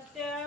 চারটা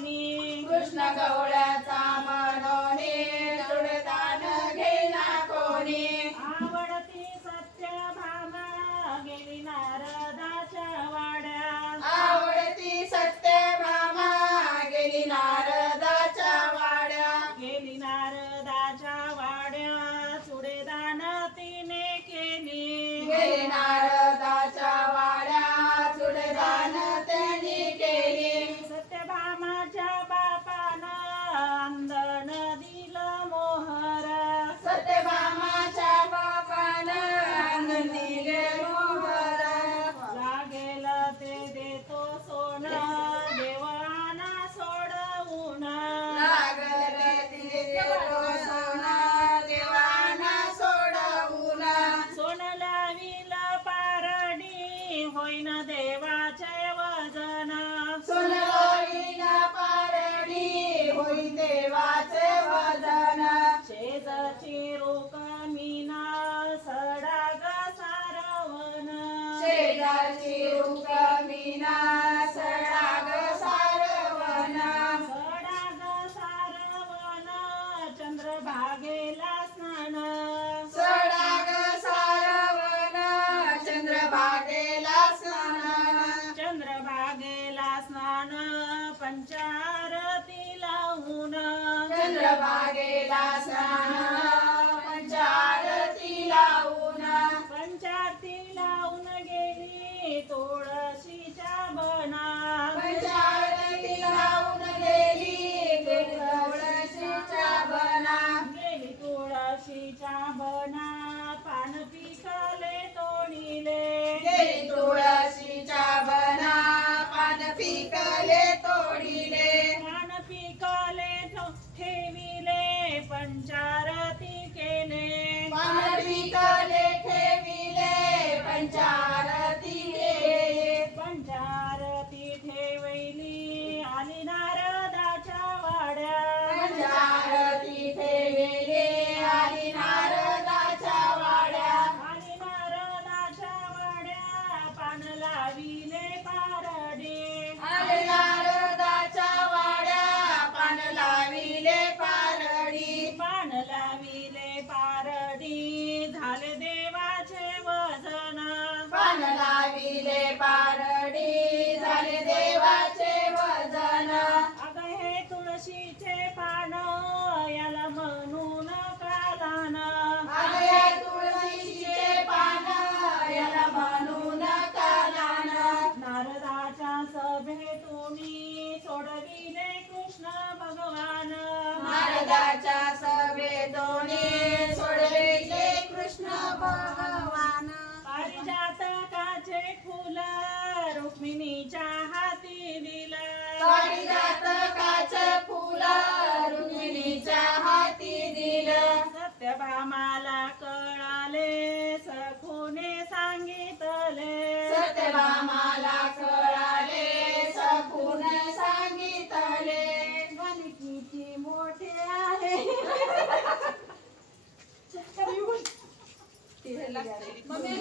कोणी कृष्ण गवळ्याचा मनोने तुडतान घेना कोणी. आवडती सत्य भामा गेली नारळ दिले पारडी झाले देवाचे वजन. अगं हे तुळशीचे पान याला म्हणून कालान अगं कृष्ण भगवान. नारदाच्या सभेतून रुक्मिणीच्या हाती दिला. वाढी काच फुल रुक्मिणीच्या हाती दिलं. सत्यभामाला कळाले सखूने सांगितले. सत्यभामाला कळाले सखून सांगितले. गणितीची मोठे आहे. मम्मी